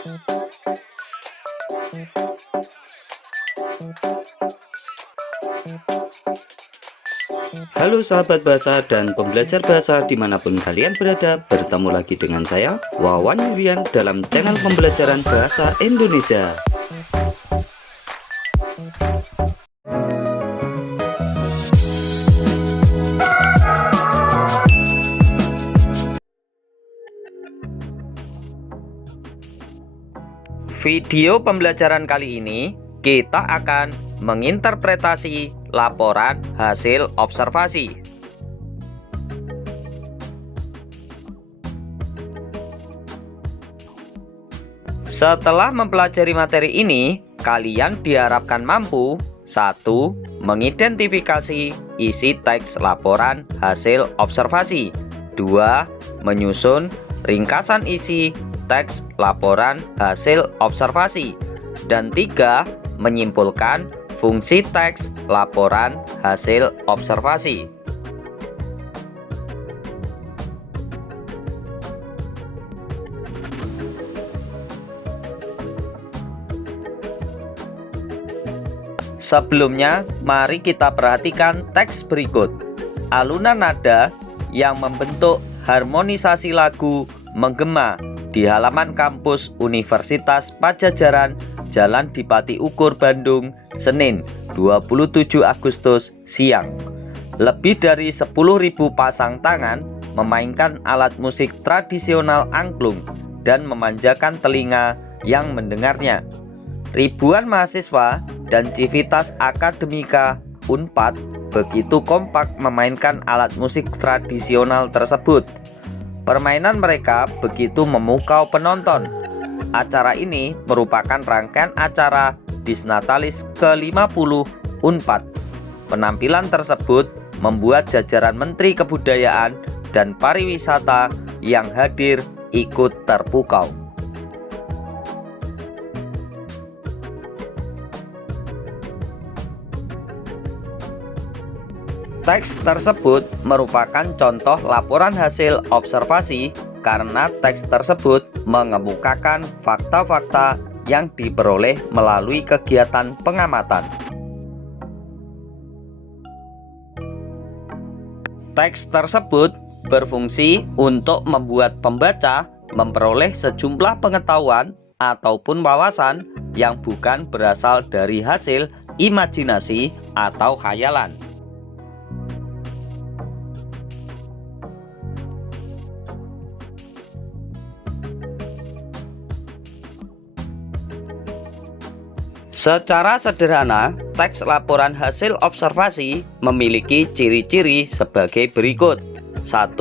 Halo sahabat baca dan pembelajar bahasa dimanapun kalian berada, bertemu lagi dengan saya Wawan Yurian dalam channel pembelajaran bahasa Indonesia. Video pembelajaran kali ini kita akan menginterpretasi laporan hasil observasi. Setelah mempelajari materi ini, kalian diharapkan mampu 1. Mengidentifikasi isi teks laporan hasil observasi. 2. Menyusun ringkasan isi teks laporan hasil observasi. Dan 3. Menyimpulkan fungsi teks laporan hasil observasi. Sebelumnya, mari kita perhatikan teks berikut. Alunan nada yang membentuk harmonisasi lagu menggema di halaman kampus Universitas Padjadjaran, Jalan Dipati Ukur, Bandung, Senin 27 Agustus siang. Lebih dari 10.000 pasang tangan memainkan alat musik tradisional angklung dan memanjakan telinga yang mendengarnya. Ribuan mahasiswa dan civitas akademika Unpad begitu kompak memainkan alat musik tradisional tersebut. Permainan mereka begitu memukau penonton. Acara ini merupakan rangkaian acara Disnatalis ke-50 Unpad. Penampilan tersebut membuat jajaran Menteri Kebudayaan dan Pariwisata yang hadir ikut terpukau. Teks tersebut merupakan contoh laporan hasil observasi karena teks tersebut mengemukakan fakta-fakta yang diperoleh melalui kegiatan pengamatan. Teks tersebut berfungsi untuk membuat pembaca memperoleh sejumlah pengetahuan ataupun wawasan yang bukan berasal dari hasil imajinasi atau khayalan. Secara sederhana, teks laporan hasil observasi memiliki ciri-ciri sebagai berikut. 1.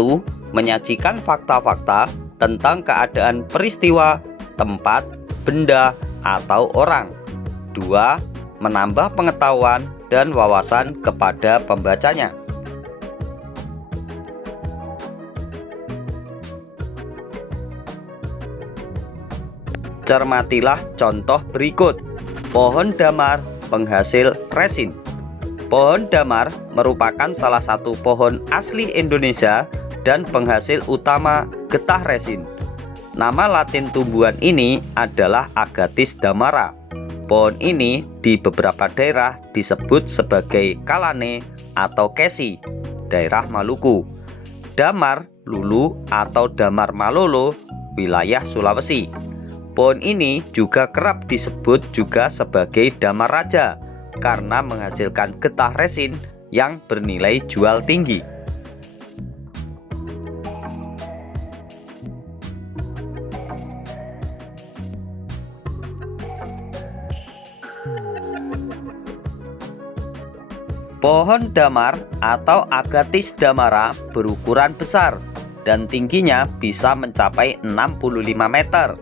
Menyajikan fakta-fakta tentang keadaan peristiwa, tempat, benda, atau orang. 2. Menambah pengetahuan dan wawasan kepada pembacanya. Cermatilah contoh berikut. Pohon damar penghasil resin. Pohon damar merupakan salah satu pohon asli Indonesia dan penghasil utama getah resin. Nama latin tumbuhan ini adalah Agathis damara. Pohon ini di beberapa daerah disebut sebagai kalane atau kesi, daerah Maluku. Damar lulu atau damar malolo, wilayah Sulawesi. Pohon ini juga kerap disebut juga sebagai damar raja karena menghasilkan getah resin yang bernilai jual tinggi. Pohon damar atau Agathis damara berukuran besar dan tingginya bisa mencapai 65 meter.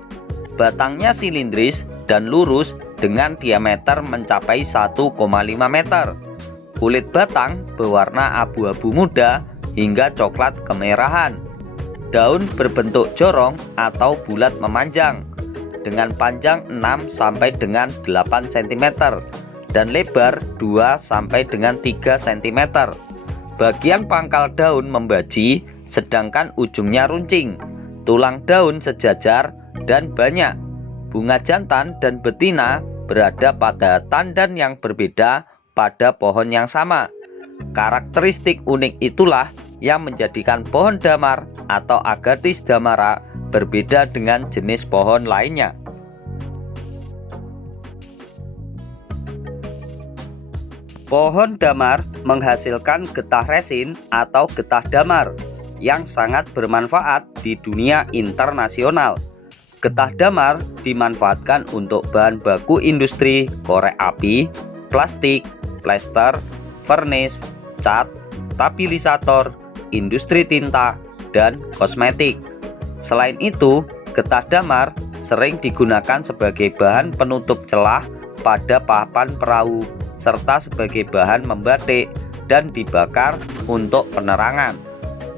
Batangnya silindris dan lurus dengan diameter mencapai 1,5 meter. Kulit batang berwarna abu-abu muda hingga coklat kemerahan. Daun berbentuk jorong atau bulat memanjang dengan panjang 6 sampai dengan 8 cm dan lebar 2 sampai dengan 3 cm. Bagian pangkal daun membaji sedangkan ujungnya runcing. Tulang daun sejajar dan banyak. bunga jantan dan betina berada pada tandan yang berbeda pada pohon yang sama. Karakteristik unik itulah yang menjadikan pohon damar atau Agathis damara berbeda dengan jenis pohon lainnya. Pohon damar menghasilkan getah resin atau getah damar yang sangat bermanfaat di dunia internasional. Getah damar dimanfaatkan untuk bahan baku industri korek api, plastik, plester, vernis, cat, stabilisator, industri tinta, dan kosmetik. Selain itu, getah damar sering digunakan sebagai bahan penutup celah pada papan perahu, serta sebagai bahan membatik dan dibakar untuk penerangan.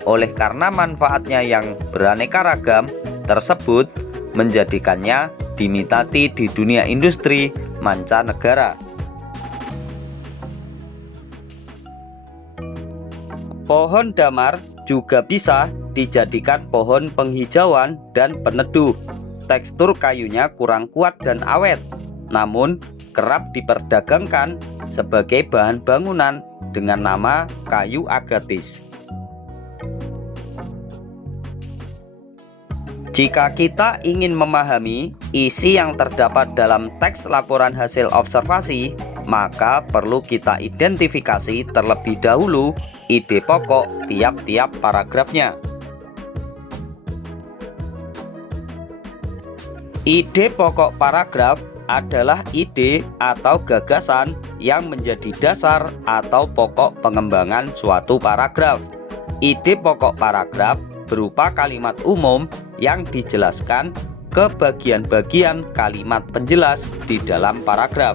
Oleh karena manfaatnya yang beraneka ragam tersebut, menjadikannya diminati di dunia industri mancanegara. Pohon damar juga bisa dijadikan pohon penghijauan dan peneduh. Tekstur kayunya kurang kuat dan awet, namun kerap diperdagangkan sebagai bahan bangunan dengan nama kayu agathis. Jika kita ingin memahami isi yang terdapat dalam teks laporan hasil observasi, maka perlu kita identifikasi terlebih dahulu ide pokok tiap-tiap paragrafnya. Ide pokok paragraf adalah ide atau gagasan yang menjadi dasar atau pokok pengembangan suatu paragraf. Ide pokok paragraf berupa kalimat umum yang dijelaskan ke bagian-bagian kalimat penjelas di dalam paragraf.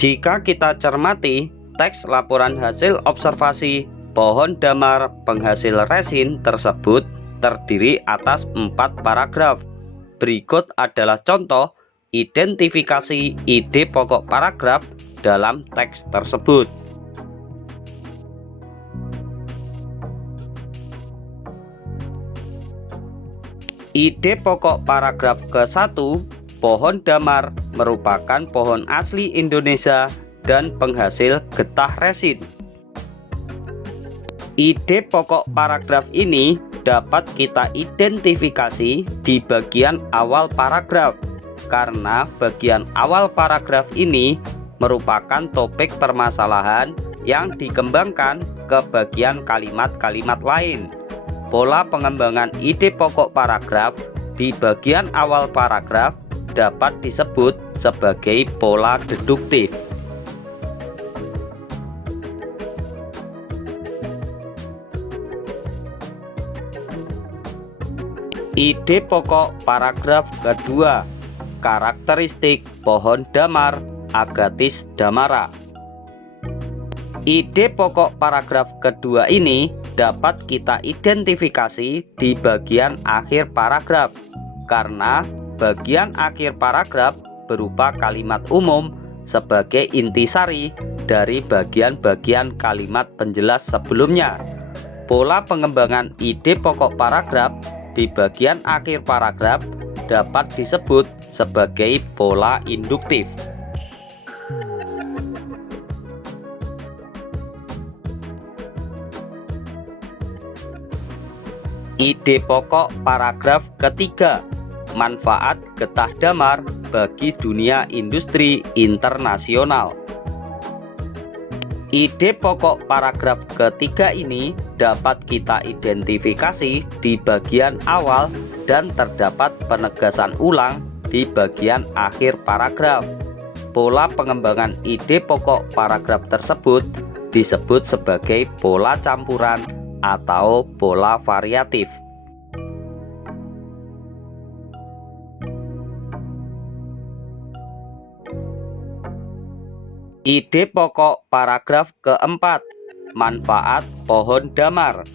Jika kita cermati teks laporan hasil observasi pohon damar penghasil resin tersebut terdiri atas 4 paragraf. Berikut adalah contoh identifikasi ide pokok paragraf dalam teks tersebut. Ide pokok paragraf ke-1, pohon damar merupakan pohon asli Indonesia dan penghasil getah resin. Ide pokok paragraf ini dapat kita identifikasi di bagian awal paragraf, karena bagian awal paragraf ini merupakan topik permasalahan yang dikembangkan ke bagian kalimat-kalimat lain. Pola pengembangan ide pokok paragraf di bagian awal paragraf dapat disebut sebagai pola deduktif. Ide pokok paragraf kedua, karakteristik pohon damar Agathis damara. Ide pokok paragraf kedua ini dapat kita identifikasi di bagian akhir paragraf, karena bagian akhir paragraf berupa kalimat umum sebagai intisari dari bagian-bagian kalimat penjelas sebelumnya. Pola pengembangan ide pokok paragraf di bagian akhir paragraf dapat disebut sebagai pola induktif. Ide pokok paragraf ketiga, manfaat getah damar bagi dunia industri internasional. Ide pokok paragraf ketiga ini dapat kita identifikasi di bagian awal dan terdapat penegasan ulang di bagian akhir paragraf. Pola pengembangan ide pokok paragraf tersebut disebut sebagai pola campuran atau pola variatif. Ide pokok paragraf keempat, manfaat pohon damar.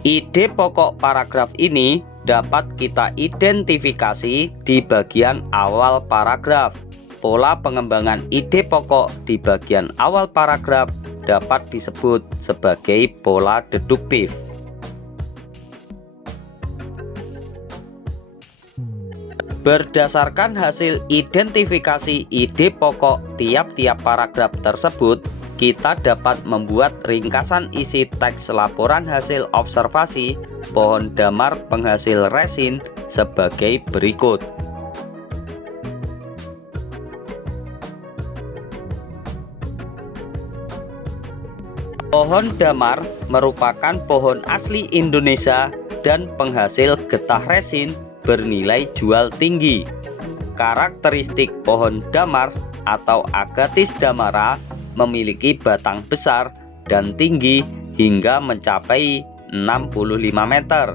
Ide pokok paragraf ini dapat kita identifikasi di bagian awal paragraf. Pola pengembangan ide pokok di bagian awal paragraf dapat disebut sebagai pola deduktif. Berdasarkan hasil identifikasi ide pokok tiap-tiap paragraf tersebut, kita dapat membuat ringkasan isi teks laporan hasil observasi pohon damar penghasil resin sebagai berikut. Pohon damar merupakan pohon asli Indonesia dan penghasil getah resin bernilai jual tinggi. Karakteristik pohon damar atau Agathis damara memiliki batang besar dan tinggi hingga mencapai 65 meter.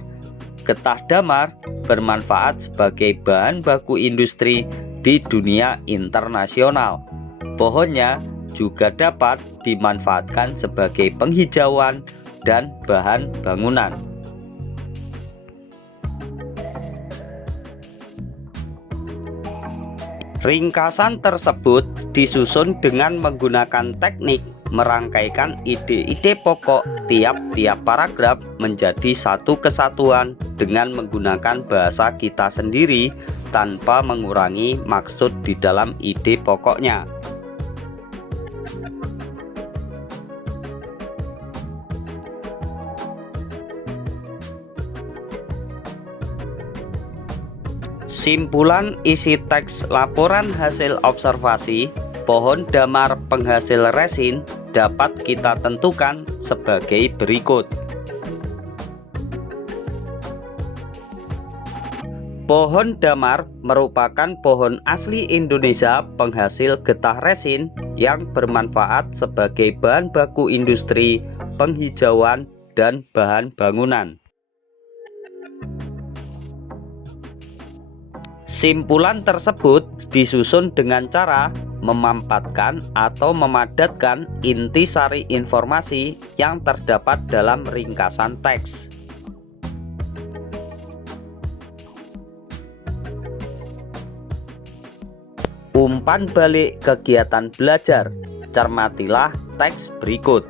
Getah damar bermanfaat sebagai bahan baku industri di dunia internasional. Pohonnya juga dapat dimanfaatkan sebagai penghijauan dan bahan bangunan. Ringkasan tersebut disusun dengan menggunakan teknik merangkaikan ide-ide pokok tiap-tiap paragraf menjadi satu kesatuan dengan menggunakan bahasa kita sendiri tanpa mengurangi maksud di dalam ide pokoknya. Simpulan isi teks laporan hasil observasi pohon damar penghasil resin dapat kita tentukan sebagai berikut. Pohon damar merupakan pohon asli Indonesia penghasil getah resin yang bermanfaat sebagai bahan baku industri, penghijauan, dan bahan bangunan. Simpulan tersebut disusun dengan cara memampatkan atau memadatkan intisari informasi yang terdapat dalam ringkasan teks. Umpan balik kegiatan belajar, cermatilah teks berikut.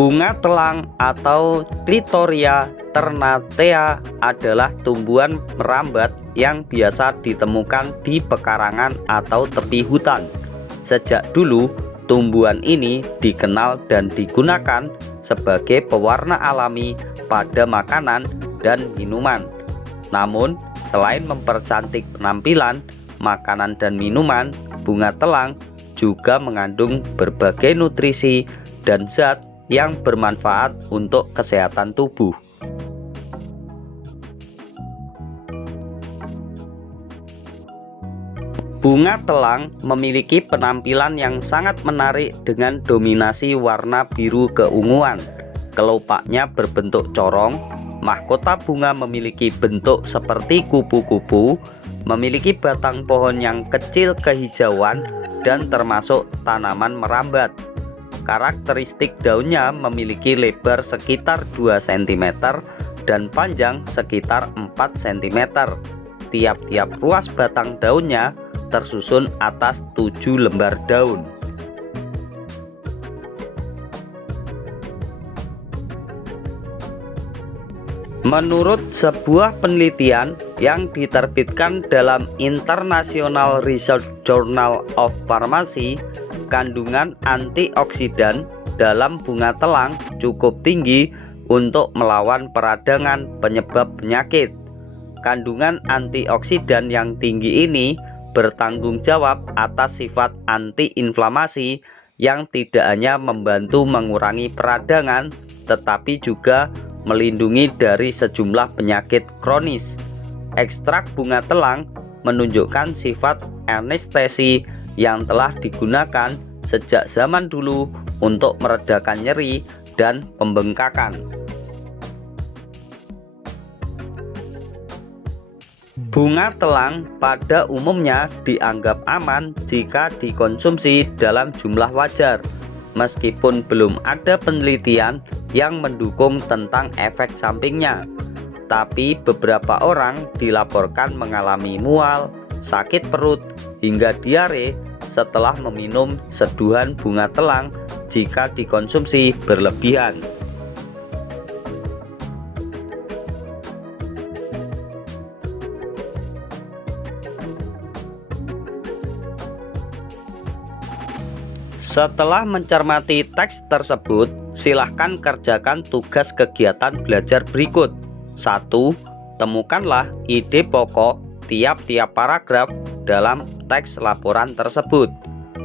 Bunga telang atau Clitoria ternatea adalah tumbuhan merambat yang biasa ditemukan di pekarangan atau tepi hutan. Sejak dulu, tumbuhan ini dikenal dan digunakan sebagai pewarna alami pada makanan dan minuman. Namun, selain mempercantik penampilan, makanan dan minuman, bunga telang juga mengandung berbagai nutrisi dan zat yang bermanfaat untuk kesehatan tubuh. Bunga telang memiliki penampilan yang sangat menarik dengan dominasi warna biru keunguan. Kelopaknya berbentuk corong, mahkota bunga memiliki bentuk seperti kupu-kupu, memiliki batang pohon yang kecil kehijauan, dan termasuk tanaman merambat. Karakteristik daunnya memiliki lebar sekitar 2 cm dan panjang sekitar 4 cm. Tiap-tiap ruas batang daunnya tersusun atas 7 lembar daun. Menurut sebuah penelitian yang diterbitkan dalam International Research Journal of Pharmacy, kandungan antioksidan dalam bunga telang cukup tinggi untuk melawan peradangan penyebab penyakit. Kandungan antioksidan yang tinggi ini bertanggung jawab atas sifat antiinflamasi yang tidak hanya membantu mengurangi peradangan, tetapi juga melindungi dari sejumlah penyakit kronis. Ekstrak bunga telang menunjukkan sifat anestesi yang telah digunakan sejak zaman dulu untuk meredakan nyeri dan pembengkakan. Bunga telang pada umumnya dianggap aman jika dikonsumsi dalam jumlah wajar. meskipun belum ada penelitian yang mendukung tentang efek sampingnya. Tapi beberapa orang dilaporkan mengalami mual, sakit perut, hingga diare setelah meminum seduhan bunga telang jika dikonsumsi berlebihan. Setelah mencermati teks tersebut, silahkan kerjakan tugas kegiatan belajar berikut. 1. Temukanlah ide pokok tiap-tiap paragraf dalam teks laporan tersebut.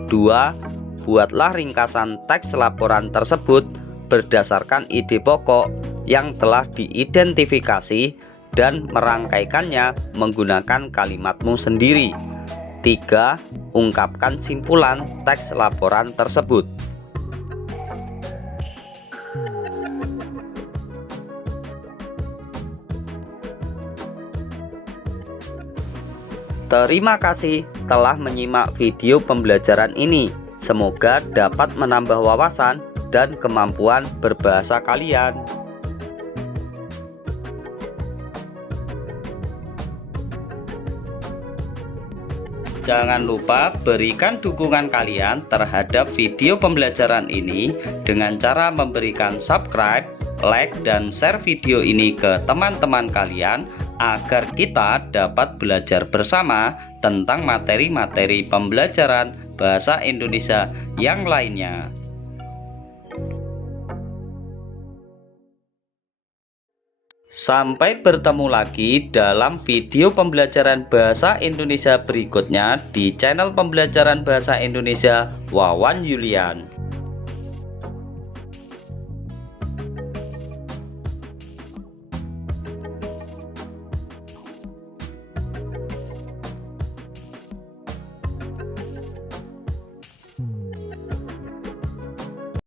2. Buatlah ringkasan teks laporan tersebut berdasarkan ide pokok yang telah diidentifikasi dan merangkaikannya menggunakan kalimatmu sendiri. 3. Ungkapkan simpulan teks laporan tersebut. Terima kasih telah menyimak video pembelajaran ini. Semoga dapat menambah wawasan dan kemampuan berbahasa kalian. Jangan lupa berikan dukungan kalian terhadap video pembelajaran ini dengan cara memberikan subscribe, like, dan share video ini ke teman-teman kalian agar kita dapat belajar bersama tentang materi-materi pembelajaran bahasa Indonesia yang lainnya. Sampai bertemu lagi dalam video pembelajaran bahasa Indonesia berikutnya di channel pembelajaran bahasa Indonesia Wawan Yulian.